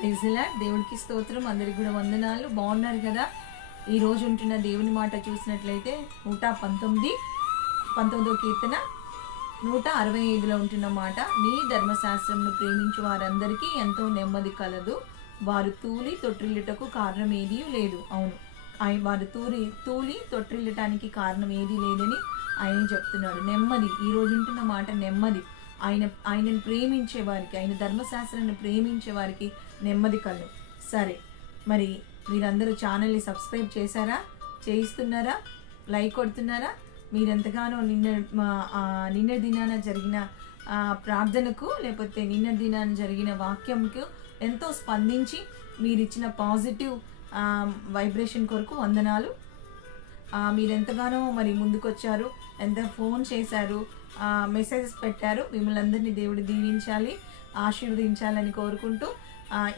ప్రైజ్లా దేవుడికి స్తోత్రం. అందరికి కూడా వందనాలు. బాగున్నారు కదా? ఈ రోజు ఉంటున్న దేవుని మాట చూసినట్లయితే నూట పంతొమ్మిది పంతొమ్మిదో కీర్తన నూట అరవై ఐదులో ఉంటున్న మాట నీ ధర్మశాస్త్రంను ప్రేమించు వారందరికీ ఎంతో నెమ్మది కలదు. వారు తూలి తొట్టిల్లుటకు కారణం ఏదీ లేదు. అవును. ఆయన వారు తూలి తూలి తొట్టిల్లటానికి కారణం ఏదీ లేదని ఆయన చెప్తున్నాడు. నెమ్మది. ఈ రోజు ఉంటున్న మాట నెమ్మది. ఆయన ఆయనను ప్రేమించే వారికి ఆయన ధర్మశాస్త్రాన్ని ప్రేమించే వారికి నెమ్మది కలు సరే మరి మీరందరూ ఛానల్ని సబ్స్క్రైబ్ చేశారా? చేయిస్తున్నారా? లైక్ కొడుతున్నారా? మీరెంతగానో నిన్న మా- నిన్న దినాన జరిగిన ప్రార్థనకు లేకపోతే నిన్న దినాన జరిగిన వాక్యంకు ఎంతో స్పందించి మీరు ఇచ్చిన పాజిటివ్ వైబ్రేషన్ కొరకు వందనాలు. మీరు ఎంతగానో మరి ముందుకొచ్చారు ఎంత ఫోన్ చేశారు మెసేజెస్ పెట్టారు. మిమ్మల్ని అందరినీ దేవుడు దీవించాలి ఆశీర్వదించాలని కోరుకుంటూ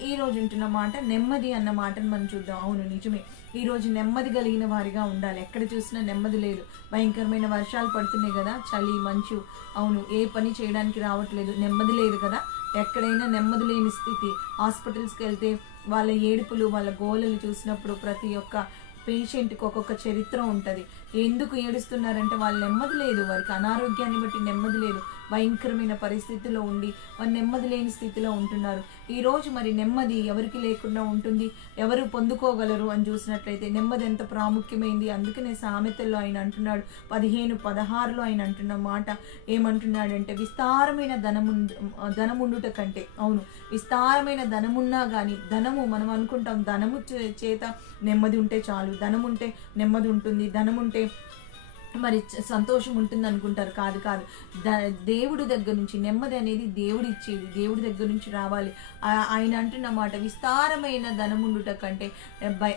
ఈ రోజు ఉంటున్న మాట నెమ్మది అన్న మాటను మనం చూద్దాం. అవును నిజమే. ఈ రోజు నెమ్మది కలిగిన వారిగా ఉండాలి. ఎక్కడ చూసినా నెమ్మది లేదు. భయంకరమైన వర్షాలు పడుతున్నాయి కదా చలి మంచు. అవును ఏ పని చేయడానికి రావట్లేదు. నెమ్మది లేదు కదా. ఎక్కడైనా నెమ్మది లేని స్థితి. హాస్పిటల్స్కి వెళ్తే వాళ్ళ ఏడుపులు వాళ్ళ గోలలు చూసినప్పుడు ప్రతి ఒక్క పేషెంట్కి ఒక్కొక్క చరిత్ర ఉంటుంది. ఎందుకు ఏడుస్తున్నారంటే వాళ్ళు నెమ్మది లేదు. వారికి అనారోగ్యాన్ని బట్టి నెమ్మది లేదు. భయంకరమైన పరిస్థితిలో ఉండి వారు నెమ్మది లేని స్థితిలో ఉంటున్నారు. ఈ రోజు మరి నెమ్మది ఎవరికి లేకుండా ఉంటుంది? ఎవరు పొందుకోగలరు అని చూసినట్లయితే నెమ్మది ఎంత ప్రాముఖ్యమైంది? అందుకనే సామెతల్లో ఆయన అంటున్నాడు. పదిహేను పదహారులో ఆయన అంటున్న మాట ఏమంటున్నాడంటే విస్తారమైన ధనము ధనముండుట కంటే అవును విస్తారమైన ధనమున్నా కానీ ధనము మనం అనుకుంటాం ధనము చే- చేత నెమ్మది ఉంటే చాలు ధనముంటే నెమ్మది ఉంటుంది ధనముంటే ఉంటే మరి సంతోషం ఉంటుంది అనుకుంటారు కాదు కాదు. ద- దేవుడి దగ్గర నుంచి నెమ్మది అనేది దేవుడు ఇచ్చేది. దేవుడి దగ్గర నుంచి రావాలి. ఆయన అంటున్న మాట విస్తారమైన ధనముండుట కంటే బై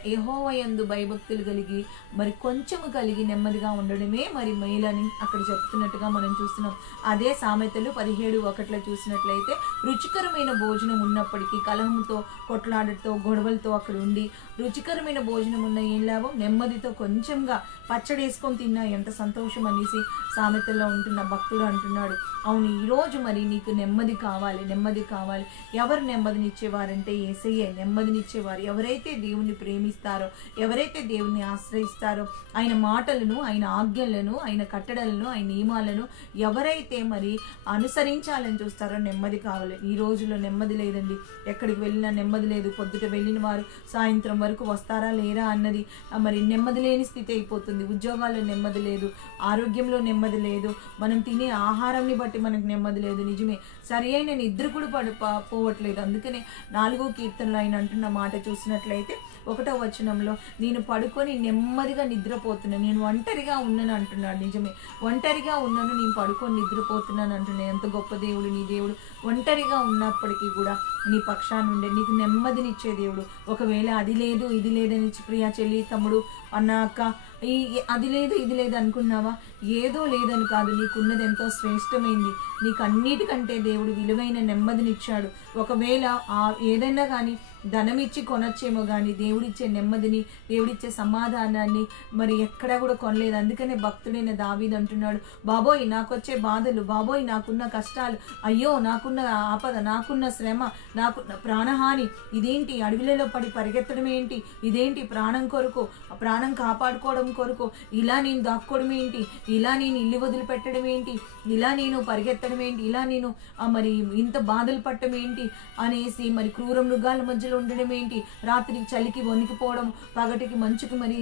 భయభక్తులు కలిగి మరి కొంచెము కలిగి నెమ్మదిగా ఉండడమే మరి మేలని అక్కడ చెప్తున్నట్టుగా మనం చూస్తున్నాం. అదే సామెతలు పదిహేడు ఒకటిలో చూసినట్లయితే రుచికరమైన భోజనం ఉన్నప్పటికీ కలహంతో కొట్లాడటతో గొడవలతో అక్కడ ఉండి రుచికరమైన భోజనం ఉన్న ఏం లాభం? నెమ్మదితో కొంచెంగా పచ్చడి వేసుకొని తిన్నా ఎంత సంతోషం అనేసి సామెతల్లో ఉంటున్న భక్తుడు అంటున్నాడు. అవును ఈరోజు మరి నీకు నెమ్మది కావాలి నెమ్మది కావాలి. ఎవరు నెమ్మదినిచ్చేవారంటే ఏసయ్యే. నెమ్మదినిచ్చేవారు ఎవరైతే దేవుణ్ణి ప్రేమిస్తారో ఎవరైతే దేవుణ్ణి ఆశ్రయిస్తారో ఆయన మాటలను ఆయన ఆజ్ఞలను ఆయన కట్టడలను ఆయన నియమాలను ఎవరైతే మరి అనుసరించాలని చూస్తారో నెమ్మది కావాలి. ఈ రోజులో నెమ్మది లేదండి. ఎక్కడికి వెళ్ళినా నెమ్మది లేదు. పొద్దుట వెళ్ళిన వారు సాయంత్రం వరకు వస్తారా లేరా అన్నది మరి నెమ్మది లేని స్థితి అయిపోతుంది. ఉద్యోగాల్లో నెమ్మది లేదు. ఆరోగ్యంలో నెమ్మది లేదు మనం తినే ఆహారాన్ని బట్టి మనకు నెమ్మది లేదు. నిజమే. సరి అయిన నిద్ర కూడా పడు పోవట్లేదు. అందుకనే నాలుగో కీర్తనలు ఆయన అంటున్న మాట చూసినట్లయితే ఒకటో వచనంలో నేను పడుకొని నెమ్మదిగా నిద్రపోతున్నాను నేను ఒంటరిగా ఉన్నాను అంటున్నాడు. నిజమే. ఒంటరిగా ఉన్నాను నేను పడుకొని నిద్రపోతున్నాను అంటున్నాను ఎంత గొప్ప దేవుడు నీ దేవుడు. ఒంటరిగా ఉన్నప్పటికీ కూడా నీ పక్షాన్ని ఉండే నీకు నెమ్మదినిచ్చే దేవుడు. ఒకవేళ అది లేదు ఇది లేదని ప్రియా చెల్లి తమ్ముడు అన్నాక ఈ ఈ- అది లేదు ఇది లేదు అనుకున్నావా? ఏదో లేదని కాదు. నీకున్నది ఎంతో శ్రేష్టమైంది. నీకు అన్నిటికంటే దేవుడు విలువైన నెమ్మదినిచ్చాడు. ఒకవేళ ఆ ఏదైనా కానీ ధనం ఇచ్చి కొనొచ్చేమో కానీ దేవుడిచ్చే నెమ్మదిని దేవుడిచ్చే సమాధానాన్ని మరి ఎక్కడా కూడా కొనలేదు. అందుకనే భక్తుడైన దావీద్ అంటున్నాడు బాబోయ్ నాకొచ్చే బాధలు బాబోయ్ నాకున్న కష్టాలు అయ్యో నాకున్న ఆపద నాకున్న శ్రమ నాకున్న ప్రాణహాని ఇదేంటి? అడవిలలో పడి పరిగెత్తడం ఏంటి? ఇదేంటి? ప్రాణం కొరకు ప్రాణం కాపాడుకోవడం కొరకు ఇలా నేను దాక్కోవడం ఏంటి? ఇలా నేను ఇల్లు వదిలిపెట్టడం ఏంటి? ఇలా నేను పరిగెత్తడం ఏంటి? ఇలా నేను మరి ఇంత బాధలు పట్టడం ఏంటి? అనేసి మరి క్రూర మృగాల మధ్యలో ఉండడం ఏంటి? రాత్రికి చలికి వణికిపోవడం పగటికి మంచుకి మరి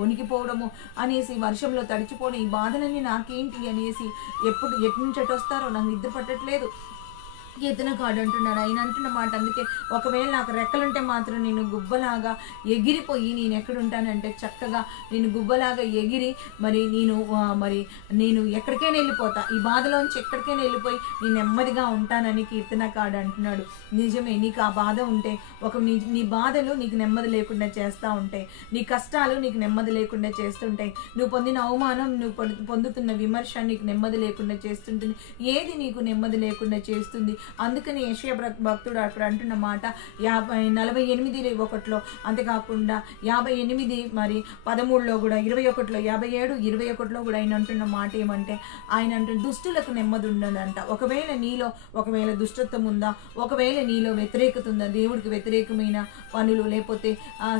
వణికిపోవడము అనేసి వర్షంలో తడిచిపోవడం ఈ బాధలన్నీ నాకేంటి అనేసి ఎప్పుడు ఎటు నుంచి ఎటు వస్తారో నాకు నిద్ర పట్టట్లేదు. కీర్తన కాడు అంటున్నాడు. ఆయన అంటున్న మాట అందుకే ఒకవేళ నాకు రెక్కలుంటే మాత్రం నేను గుబ్బలాగా ఎగిరిపోయి నేను ఎక్కడుంటానంటే చక్కగా నేను గుబ్బలాగా ఎగిరి మరి నేను మరి నేను ఎక్కడికైనా వెళ్ళిపోతా. ఈ బాధలోంచి ఎక్కడికైనా వెళ్ళిపోయి నేను నెమ్మదిగా ఉంటానని కీర్తన కాడు అంటున్నాడు. నిజమే నీకు ఆ బాధ ఉంటే ఒక నీ నీ బాధలు నీకు నెమ్మది లేకుండా చేస్తూ ఉంటాయి. నీ కష్టాలు నీకు నెమ్మది లేకుండా చేస్తుంటాయి. నువ్వు పొందిన అవమానం నువ్వు పొందుతున్న విమర్శ నీకు నెమ్మది లేకుండా చేస్తుంటుంది. ఏది నీకు నెమ్మది లేకుండా చేస్తుంది? అందుకని యశయ భక్తుడు అక్కడ అంటున్న మాట యాభై నలభై ఎనిమిది ఒకటిలో. అంతేకాకుండా యాభై ఎనిమిది మరి పదమూడులో కూడా ఇరవై ఒకటిలో యాభై ఏడు ఇరవై ఒకటిలో కూడా ఆయన అంటున్న మాట ఏమంటే ఆయన అంటున్న దుష్టులకు నెమ్మది ఉండదంట ఒకవేళ నీలో ఒకవేళ దుష్టత్వం ఉందా ఒకవేళ నీలో వ్యతిరేకత ఉందా దేవుడికి వ్యతిరేకమైన పనులు లేకపోతే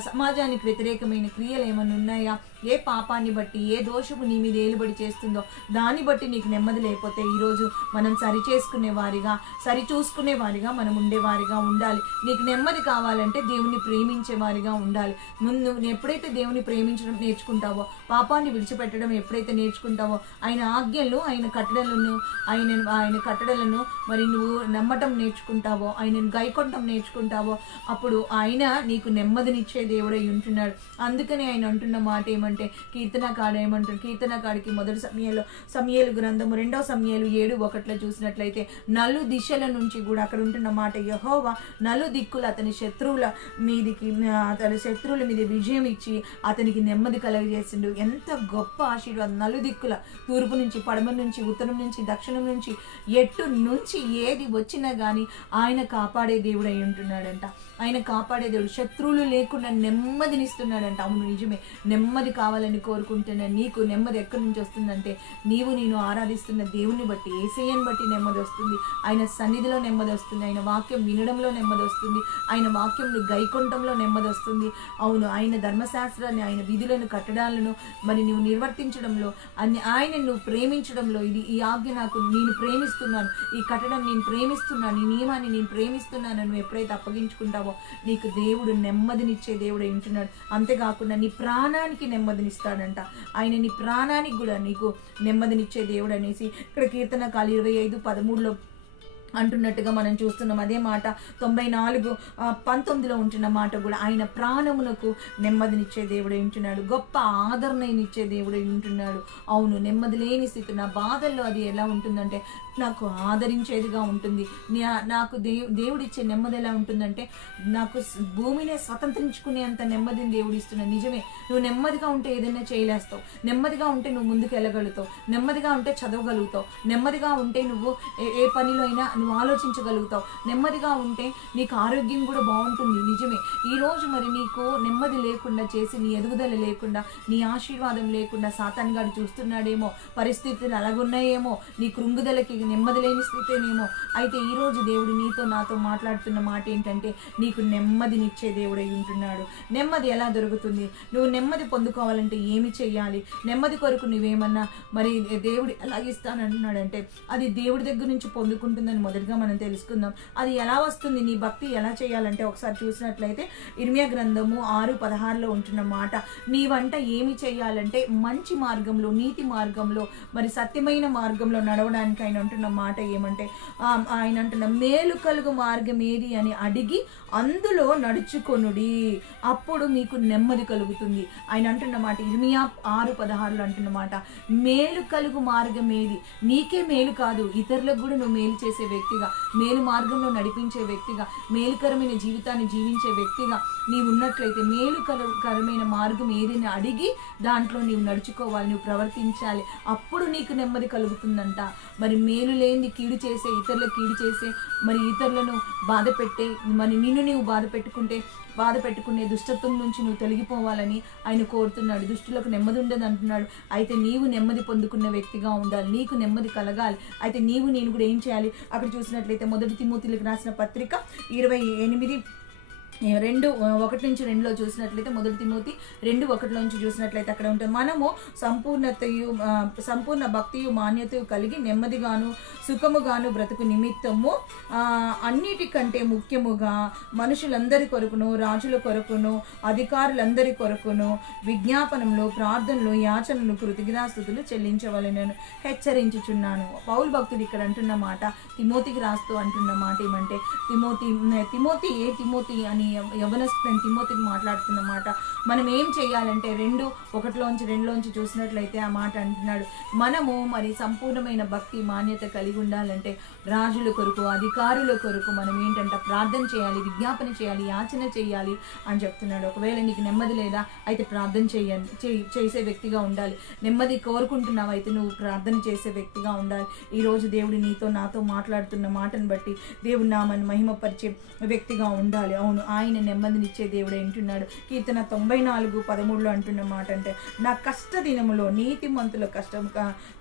సమాజానికి వ్యతిరేకమైన క్రియలు ఏమైనా ఉన్నాయా? ఏ పాపాన్ని బట్టి ఏ దోషము నీ మీద ఏలుబడి చేస్తుందో దాన్ని బట్టి నీకు నెమ్మది లేకపోతే ఈరోజు మనం సరి చేసుకునే వారిగా సరి చూసుకునే వారిగా మనం ఉండేవారిగా ఉండాలి. నీకు నెమ్మది కావాలంటే దేవుని ప్రేమించే వారిగా ఉండాలి. ముందు ఎప్పుడైతే దేవుని ప్రేమించడం నేర్చుకుంటావో పాపాన్ని విడిచిపెట్టడం ఎప్పుడైతే నేర్చుకుంటావో ఆయన ఆజ్ఞలు ఆయన కట్టడలను ఆయన ఆయన కట్టడలను మరి నువ్వు నమ్మటం నేర్చుకుంటావో ఆయనను గైకొనటం నేర్చుకుంటావో అప్పుడు ఆయన నీకు నెమ్మదినిచ్చే దేవుడై ఉంటున్నాడు. అందుకని ఆయన అంటున్న మాట ఏమంటే కీర్తనకాడు ఏమంటారు? కీర్తనకాడికి మొదటి సమయంలో సమయలు గ్రంథము రెండవ సమయాలు ఏడు ఒకటిలో చూసినట్లయితే నలు దిశల నుంచి కూడా అక్కడ ఉంటున్న మాట యహోవా నలు దిక్కులు అతని శత్రువుల మీదికి అతని శత్రువుల మీద విజయం ఇచ్చి అతనికి నెమ్మది కలగజేసిండు. ఎంత గొప్ప ఆశీర్వాదం! నలు దిక్కుల తూర్పు నుంచి పడమ నుంచి ఉత్తరం నుంచి దక్షిణం నుంచి ఎటు నుంచి ఏది వచ్చినా కానీ ఆయన కాపాడే దేవుడు అయి ఉంటున్నాడంట. ఆయన కాపాడే దేవుడు. శత్రువులు లేకుండా నెమ్మదినిస్తున్నాడంట అవును నిజమే. నెమ్మది కావాలని కోరుకుంటున్న నీకు నెమ్మది ఎక్కడి నుంచి వస్తుందంటే నీవు నేను ఆరాధిస్తున్న దేవుని బట్టి ఏసయ్యని బట్టి నెమ్మది వస్తుంది. ఆయన సన్నిధిలో నెమ్మది వస్తుంది. ఆయన వాక్యం వినడంలో నెమ్మది వస్తుంది. ఆయన వాక్యం గైకొంటంలో నెమ్మది వస్తుంది. అవును ఆయన ధర్మశాస్త్రాన్ని ఆయన విధులను కట్టడాలను మరి నువ్వు నిర్వర్తించడంలో అన్ని ఆయన నువ్వు ప్రేమించడంలో ఇది ఈ ఆజ్ఞ నాకు నేను ప్రేమిస్తున్నాను. ఈ కట్టడం నేను ప్రేమిస్తున్నాను. ఈ నియమాన్ని నేను ప్రేమిస్తున్నాను నువ్వు ఎప్పుడైతే అప్పగించుకుంటావో నీకు దేవుడు నెమ్మదినిచ్చే దేవుడు ఉంటున్నాడు. అంతేకాకుండా నీ ప్రాణానికి నెమ్మదినిస్తాడంట. ఆయన నీ ప్రాణానికి కూడా నీకు నెమ్మదినిచ్చే దేవుడు అనేసి ఇక్కడ కీర్తన కాలు ఇరవై ఐదు పదమూడులో అంటున్నట్టుగా మనం చూస్తున్నాం. అదే మాట తొంభై నాలుగు పంతొమ్మిదిలో ఉంటున్న మాట కూడా. ఆయన ప్రాణములకు నెమ్మదినిచ్చే దేవుడు ఉంటున్నాడు. గొప్ప ఆదరణనిచ్చే దేవుడు ఉంటున్నాడు. అవును నెమ్మది లేని స్థితి. నా బాధల్లో అది ఎలా ఉంటుందంటే నాకు ఆదరించేదిగా ఉంటుంది. నా- నాకు దేవు దేవుడిచ్చే నెమ్మది ఎలా ఉంటుందంటే నాకు భూమినే భూమినే స్వతంత్రించుకునేంత నెమ్మదిని దేవుడు ఇస్తున్నాడు నిజమే. నువ్వు నెమ్మదిగా ఉంటే ఏదైనా చేయలేస్తావు. నెమ్మదిగా ఉంటే నువ్వు ముందుకు వెళ్ళగలుగుతావు నెమ్మదిగా ఉంటే చదవగలుగుతావు. నెమ్మదిగా ఉంటే నువ్వు ఏ ఏ పనిలో అయినా నువ్వు ఆలోచించగలుగుతావు. నెమ్మదిగా ఉంటే నీకు ఆరోగ్యం కూడా బాగుంటుంది. నిజమే. ఈరోజు మరి నీకు నెమ్మది లేకుండా చేసి నీ ఎదుగుదల లేకుండా నీ ఆశీర్వాదం లేకుండా సాతాన్ గారు చూస్తున్నాడేమో పరిస్థితులు అలాగున్నాయేమో నీ కృంగుదలకి నెమ్మది లేని స్థితేనేమో. అయితే ఈ రోజు దేవుడు నీతో నాతో మాట్లాడుతున్న మాట ఏంటంటే నీకు నెమ్మదినిచ్చే దేవుడై ఉంటున్నాడు. నెమ్మది ఎలా దొరుకుతుంది? నువ్వు నెమ్మది పొందుకోవాలంటే ఏమి చెయ్యాలి? నెమ్మది కొరకు నువ్వేమన్నా మరి దేవుడు ఎలాగిస్తానంటున్నాడంటే అది దేవుడి దగ్గర నుంచి పొందుకుంటుందని మొదటిగా మనం తెలుసుకుందాం. అది ఎలా వస్తుంది? నీ భక్తి ఎలా చేయాలంటే ఒకసారి చూసినట్లయితే ఇర్మియా గ్రంథము ఆరు పదహారులో ఉంటున్న మాట నీ వంట ఏమి చేయాలంటే మంచి మార్గంలో నీతి మార్గంలో మరి సత్యమైన మార్గంలో నడవడానికి ఆయన అంటున్న మాట ఏమంటే ఆయన అంటున్న మేలు కలుగు మార్గం ఏది? అని అడిగి అందులో నడుచుకొనుడి. అప్పుడు మీకు నెమ్మది కలుగుతుంది. ఆయన అంటున్నమాట ఇర్మియా ఆరు పదహారులో అంటున్నమాట మేలు కలుగు మార్గం ఏది? నీకే మేలు కాదు. ఇతరులకు కూడా నువ్వు మేలు చేసే వ్యక్తిగా మేలు మార్గంలో నడిపించే వ్యక్తిగా మేలుకరమైన జీవితాన్ని జీవించే వ్యక్తిగా నీవు ఉన్నట్లయితే మేలు కరమైన మార్గం ఏదైనా అడిగి దాంట్లో నీవు నడుచుకోవాలి నువ్వు ప్రవర్తించాలి. అప్పుడు నీకు నెమ్మది కలుగుతుందంట. మరి మేలు లేని కీడు చేసే ఇతరులకు కీడు చేసే మరి ఇతరులను బాధ పెట్టే మరి నిన్ను నీవు బాధ పెట్టుకుంటే బాధ పెట్టుకునే దుష్టత్వం నుంచి నువ్వు తొలగిపోవాలని ఆయన కోరుతున్నాడు. దుష్టులకు నెమ్మది ఉండదు అంటున్నాడు. అయితే నీవు నెమ్మది పొందుకున్న వ్యక్తిగా ఉండాలి. నీకు నెమ్మది కలగాలి. అయితే నీవు నేను కూడా ఏం చేయాలి? అక్కడ చూసినట్లయితే మొదటి తిమోతిలకు రాసిన పత్రిక ఇరవై ఎనిమిది రెండు ఒకటి నుంచి రెండులో చూసినట్లయితే మొదటి తిమోతి రెండు ఒకటిలో నుంచి చూసినట్లయితే అక్కడ ఉంటుంది మనము సంపూర్ణతయు సంపూర్ణ భక్తియు మాన్యతయు కలిగి నెమ్మదిగాను సుఖముగాను బ్రతుకు నిమిత్తము. అన్నిటికంటే ముఖ్యముగా మనుషులందరి కొరకును రాజుల కొరకును అధికారులందరి కొరకును విజ్ఞాపనంలో ప్రార్థనలు యాచనలు కృతజ్ఞాస్తుతులు చెల్లించవలెనను హెచ్చరించుచున్నాను. పౌల్ భక్తుడు ఇక్కడ అంటున్న మాట తిమోతికి రాస్తూ అంటున్న మాట ఏమంటే తిమోతి తిమోతి ఏ తిమోతి అని యవనస్తుని తిమోతికి మాట్లాడుతున్న మాట మనం ఏం చేయాలంటే రెండు ఒకటిలోంచి రెండులోంచి చూసినట్లయితే ఆ మాట అంటున్నాడు. మనము మరి సంపూర్ణమైన భక్తి మాన్యత కలిగి ఉండాలంటే రాజుల కొరకు అధికారుల కొరకు మనం ఏంటంటే ప్రార్థన చేయాలి విజ్ఞాపన చేయాలి యాచన చేయాలి అని చెప్తున్నాడు. ఒకవేళ నీకు నెమ్మది లేదా అయితే ప్రార్థన చేయండి చే- చేసే వ్యక్తిగా ఉండాలి. నెమ్మది కోరుకుంటున్నావు అయితే నువ్వు ప్రార్థన చేసే వ్యక్తిగా ఉండాలి. ఈ రోజు దేవుడు నీతో నాతో మాట్లాడుతున్న మాటను బట్టి దేవుడు నామని మహిమపరిచే వ్యక్తిగా ఉండాలి. అవును ఆయన నెమ్మదినిచ్చే దేవుడు అంటున్నాడు. కీర్తన తొంభై నాలుగు పదమూడులో అంటున్న మాట అంటే నా కష్ట దినములో నీతిమంతుల కష్టం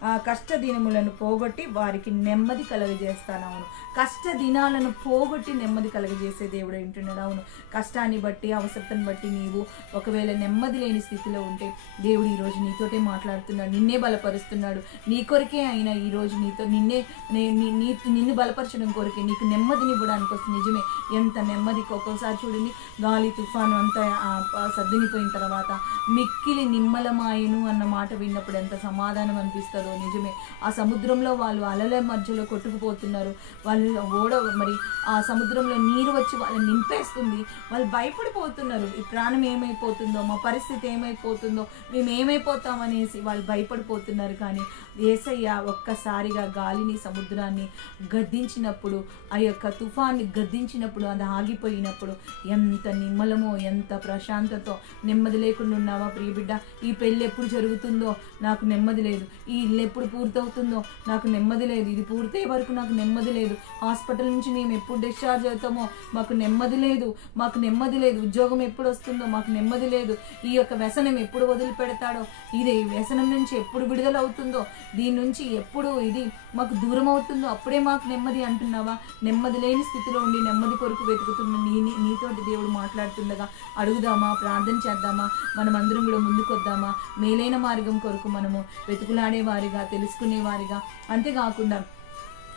కష్ట దినములను పోగొట్టి వారికి నెమ్మది కలగజేస్తాను. అవును. కష్ట దినాలను పోగొట్టి నెమ్మది కలగజేసే దేవుడు అంటున్నాడు. అవును. కష్టాన్ని బట్టి అవసరతను బట్టి నీవు ఒకవేళ నెమ్మది లేని స్థితిలో ఉంటే దేవుడు ఈరోజు నీతోటే మాట్లాడుతున్నాడు. నిన్నే బలపరుస్తున్నాడు. నీ కొరకే అయినా ఈరోజు నీతో నిన్నే నీ- నిన్ను బలపరచడం కొరకే నీకు నెమ్మదిని ఇవ్వడానికి వస్తుంది. నిజమే. ఎంత నెమ్మదికి ఒక్కోసారి చూడండి గాలి తుఫాను అంతా ఆ సర్దినిపోయిన తర్వాత మిక్కిలి నిమ్మలమాయను అన్న మాట విన్నప్పుడు ఎంత సమాధానం అనిపిస్తుందో నిజమే. ఆ సముద్రంలో వాళ్ళు అలల మధ్యలో కొట్టుకుపోతున్నారు. వాళ్ళు ఓడ మరి ఆ సముద్రంలో నీరు వచ్చి వాళ్ళని నింపేస్తుంది. వాళ్ళు భయపడిపోతున్నారు. ఈ ప్రాణం ఏమైపోతుందో మా పరిస్థితి ఏమైపోతుందో మేము ఏమైపోతామనేసి వాళ్ళు భయపడిపోతున్నారు. కానీ ఏసయ్య ఒక్కసారిగా గాలిని సముద్రాన్ని గద్దించినప్పుడు ఆ యొక్క తుఫాన్ని గద్దించినప్పుడు అది ఆగిపోయినప్పుడు ఎంత నిమ్మలమో ఎంత ప్రశాంతతో నెమ్మది లేకుండా ఉన్నావా ప్రియబిడ్డ? ఈ పెళ్ళి ఎప్పుడు జరుగుతుందో నాకు నెమ్మది లేదు. ఈ ఇల్లు ఎప్పుడు పూర్తవుతుందో నాకు నెమ్మది లేదు. ఇది పూర్తయ్యే వరకు నాకు నెమ్మది లేదు. హాస్పిటల్ నుంచి మేము ఎప్పుడు డిశ్చార్జ్ అవుతామో మాకు నెమ్మది లేదు. మాకు నెమ్మది లేదు. ఉద్యోగం ఎప్పుడు వస్తుందో మాకు నెమ్మది లేదు. ఈ యొక్క వ్యసనం ఎప్పుడు వదిలిపెడతాడో ఇది వ్యసనం నుంచి ఎప్పుడు విడుదల అవుతుందో దీని నుంచి ఎప్పుడు ఇది మాకు దూరం అవుతుందో అప్పుడే మాకు నెమ్మది అంటున్నావా? నెమ్మది లేని స్థితిలో ఉండి నెమ్మది కొరకు వెతుకుతున్న నీ నీతోటి దేవుడు మాట్లాడుతుండగా అడుగుదామా? ప్రార్థన చేద్దామా? మనం అందరం కూడా ముందుకొద్దామా మేలైన మార్గం కొరకు మనము వెతుకులాడేవారిగా తెలుసుకునేవారిగా. తెలుసుకునే వారిగా అంతేకాకుండా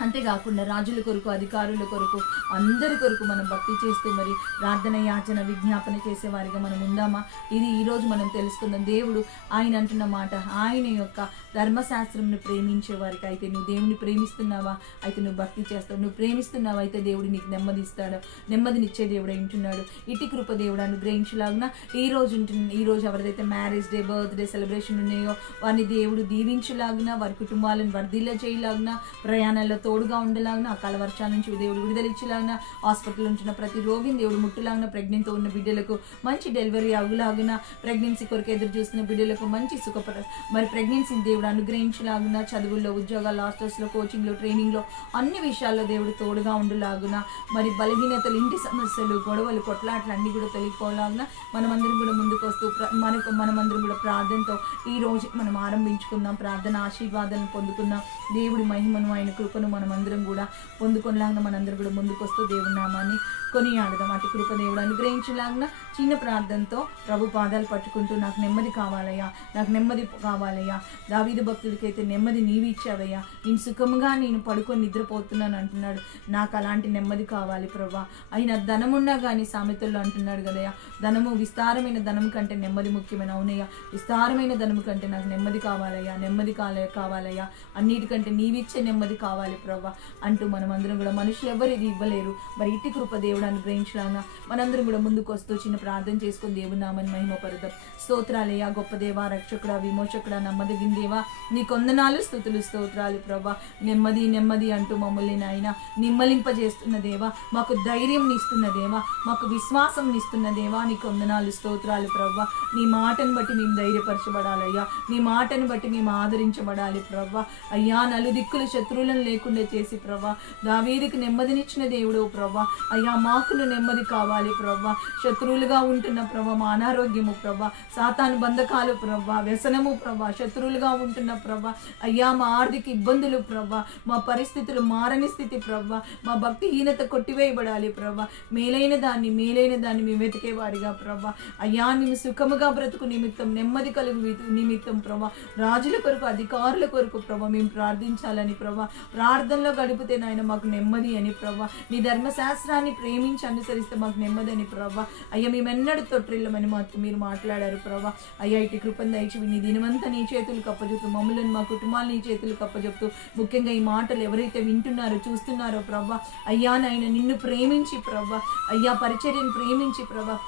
అంతేకాకుండా రాజుల కొరకు అధికారుల కొరకు అందరి కొరకు మనం భక్తి చేస్తూ మరి ప్రార్థన యాచన విజ్ఞాపన చేసేవారిగా మనం ఉందామా? ఇది ఈరోజు మనం తెలుసుకుందాం. దేవుడు ఆయన అంటున్న మాట ఆయన యొక్క ధర్మశాస్త్రంను ప్రేమించే వారికి అయితే నువ్వు దేవుని ప్రేమిస్తున్నావా? అయితే నువ్వు భక్తి చేస్తావు. నువ్వు ప్రేమిస్తున్నావా? అయితే దేవుడు నీకు నెమ్మది ఇస్తాడు నెమ్మదినిచ్చే దేవుడు వింటున్నాడు ఇటు కృప దేవుడు అనుగ్రహించలాగున ఈ రోజు ఈ రోజు ఎవరిదైతే మ్యారేజ్ డే బర్త్డే సెలబ్రేషన్ ఉన్నాయో వారిని దేవుడు దీవించలాగున వారి కుటుంబాలను వర్ధిల్ల చేయలాగున ప్రయాణాలతో తోడుగా ఉండేలాగిన అకాల వర్షాల నుంచి దేవుడు విడుదల ఇచ్చేలాగున హాస్పిటల్ ఉంటున్న ప్రతి రోగిని దేవుడు ముట్టులాగున ప్రెగ్నెంట్తో ఉన్న బిడ్డలకు మంచి డెలివరీ అగులాగున ప్రెగ్నెన్సీ కొరకు ఎదురు చూస్తున్న బిడ్డలకు మంచి సుఖపర మరి ప్రెగ్నెన్సీని దేవుడు అనుగ్రహించలాగిన చదువుల్లో ఉద్యోగాలు హాస్టల్స్లో కోచింగ్లో ట్రైనింగ్లో అన్ని విషయాల్లో దేవుడు తోడుగా ఉండులాగున మరి బలహీనతలు ఇంటి సమస్యలు గొడవలు కొట్లాట్లు అన్ని కూడా తొలగిపోలాగున మనమందరం కూడా ముందుకు వస్తూ ప్ర- మనకు మనమందరం కూడా ప్రార్థనతో ఈ రోజు మనం ఆరంభించుకుందాం ప్రార్థన ఆశీర్వాదాలను పొందుకుందాం. దేవుడి మహిమను ఆయన కృపను మనమందరం కూడా పొందుకొనిలాగా మనందరం కూడా ముందుకొస్తూ వస్తూ నామాన్ని కొనియాడదాం. అటు కృపదేవుడు అనుగ్రహించలాగిన చిన్న ప్రార్థనతో ప్రభు పాదాలు పట్టుకుంటూ నాకు నెమ్మది కావాలయ్యా నాకు నెమ్మది కావాలయ్యా. దావీదు భక్తుడికైతే నెమ్మది నీవి ఇచ్చావయ్యా నేను సుఖముగా నేను పడుకొని నిద్రపోతున్నాను అంటున్నాడు. నాకు అలాంటి నెమ్మది కావాలి ప్రభా. అయినా ధనమున్నా కానీ సామెతల్లో అంటున్నాడు కదయ్యా. ధనము విస్తారమైన ధనం కంటే నెమ్మది ముఖ్యమైన అవునయ్యా. విస్తారమైన ధనము కంటే నాకు నెమ్మది కావాలయ్యా. నెమ్మది కాలే కావాలయ్యా. అన్నిటికంటే నీవిచ్చే నెమ్మది కావాలి ప్రభా. అంటూ మనమందరం కూడా మనుషులు ఎవరు ఇది ఇవ్వలేరు. మరి ఇటు కృపదేవుడు దేవుడు అనుగ్రహించలాగా మనందరం కూడా ముందుకు వస్తూ చిన్న ప్రార్థన చేసుకుని దేవుని నామని మహిమపరుదాం స్తోత్రాలయ్యా గొప్ప దేవ రక్షకుడ విమోచకుడ నమ్మదగిన దేవ నీ కొందనాలు స్థుతులు స్తోత్రాలు ప్రభా. నెమ్మది నెమ్మది అంటూ మమ్మల్ని నాయన నిమ్మలింపజేస్తున్న దేవా. మాకు ధైర్యం ఇస్తున్న దేవా. మాకు విశ్వాసం ఇస్తున్న దేవా. నీ కొందనాలు స్తోత్రాలు ప్రభా. నీ మాటను బట్టి మేము ధైర్యపరచబడాలయ్యా. నీ మాటను బట్టి మేము ఆదరించబడాలి ప్రభా. అయ్యా నలుదిక్కులు శత్రువులను లేకుండా చేసి ప్రభా. దావీదికి నెమ్మదినిచ్చిన దేవుడు ప్రభా. అయ్యా మాకులు నెమ్మది కావాలి ప్రభా శత్రువులుగా ఉంటున్న ప్రభ మా అనారోగ్యము ప్రభ సాతాను బంధకాలు ప్రభా వ్యసనము ప్రభ శత్రువులుగా ఉంటున్న ప్రభ అయ్యా మా ఆర్థిక ఇబ్బందులు ప్రభ మా పరిస్థితులు మారని స్థితి ప్రభ మా భక్తిహీనత కొట్టివేయబడాలి ప్రభ మేలైన దాన్ని మేలైన దాన్ని మేము వెతికేవాడిగా ప్రభ అయ్యా మేము సుఖముగా బ్రతుకు నిమిత్తం నెమ్మది కలుగు నిమిత్తం ప్రభ రాజుల కొరకు అధికారుల కొరకు ప్రభ మేము ప్రార్థించాలని ప్రభ ప్రార్థనలో గడిపితే నాయన మాకు నెమ్మది అని ప్రభ నీ ధర్మశాస్త్రాన్ని ప్రేమ ప్రేమించి అనుసరిస్తే మాకు నెమ్మదని ప్రభా. అయ్యా మేమెన్నడూ తొట్టిల్లమని మాకు మీరు మాట్లాడారు ప్రభా. అయ్యా ఇటు కృపను దయచి నీ దినమంతా నీ చేతులు కప్పచెప్తూ మమ్మల్ని మా కుటుంబాలు నీ చేతులు కప్పచెప్తూ ముఖ్యంగా ఈ మాటలు ఎవరైతే వింటున్నారో చూస్తున్నారో ప్రభా. అయ్యా నాయన నిన్ను ప్రేమించి ప్రభా. అయ్యా పరిచర్యను ప్రేమించి ప్రభా.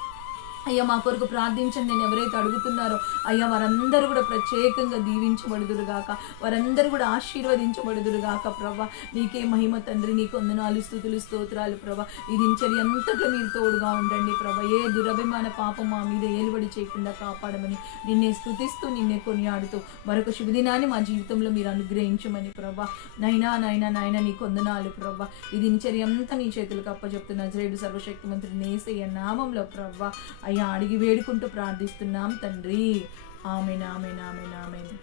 అయ్యా మా కొరకు ప్రార్థించండి నేను ఎవరైతే అడుగుతున్నారో అయ్యా వారందరూ కూడా ప్రత్యేకంగా దీవించబడుదురుగాక వారందరూ కూడా ఆశీర్వదించబడుదురుగాక ప్రభా. నీకే మహిమ తండ్రి నీకు వందనాలు స్థుతులు స్తోత్రాలు ప్రభా. ఈ దినచర్య అంతట్లో మీరు తోడుగా ఉండండి ప్రభా. ఏ దురభిమాన పాపం మా మీద ఏలుబడి చేయకుండా కాపాడమని నిన్నే స్థుతిస్తూ నిన్నే కొనియాడుతూ మరొక శుభదినాన్ని మా జీవితంలో మీరు అనుగ్రహించమని ప్రభా. నైనా నైనా నాయన నీ కొందనాలు ప్రభా. ఈ దినచర్య అంతా నీ చేతులకు అప్పచెప్తున్న జరేడు సర్వశక్తి మంత్రి నేసయ్య నామంలో ప్రభా. అయ్యా అడిగి వేడుకుంటూ ప్రార్థిస్తున్నాం తండ్రి. Amen amen amen amen.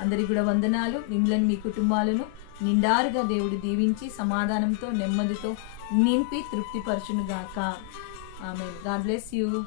అందరికి కూడా వందనాలు. మిమ్మల్ని మీ కుటుంబాలను నిండారుగా దేవుడు దీవించి సమాధానంతో నెమ్మదితో నింపి తృప్తిపరచునుగాక. ఆమెన్. God bless you.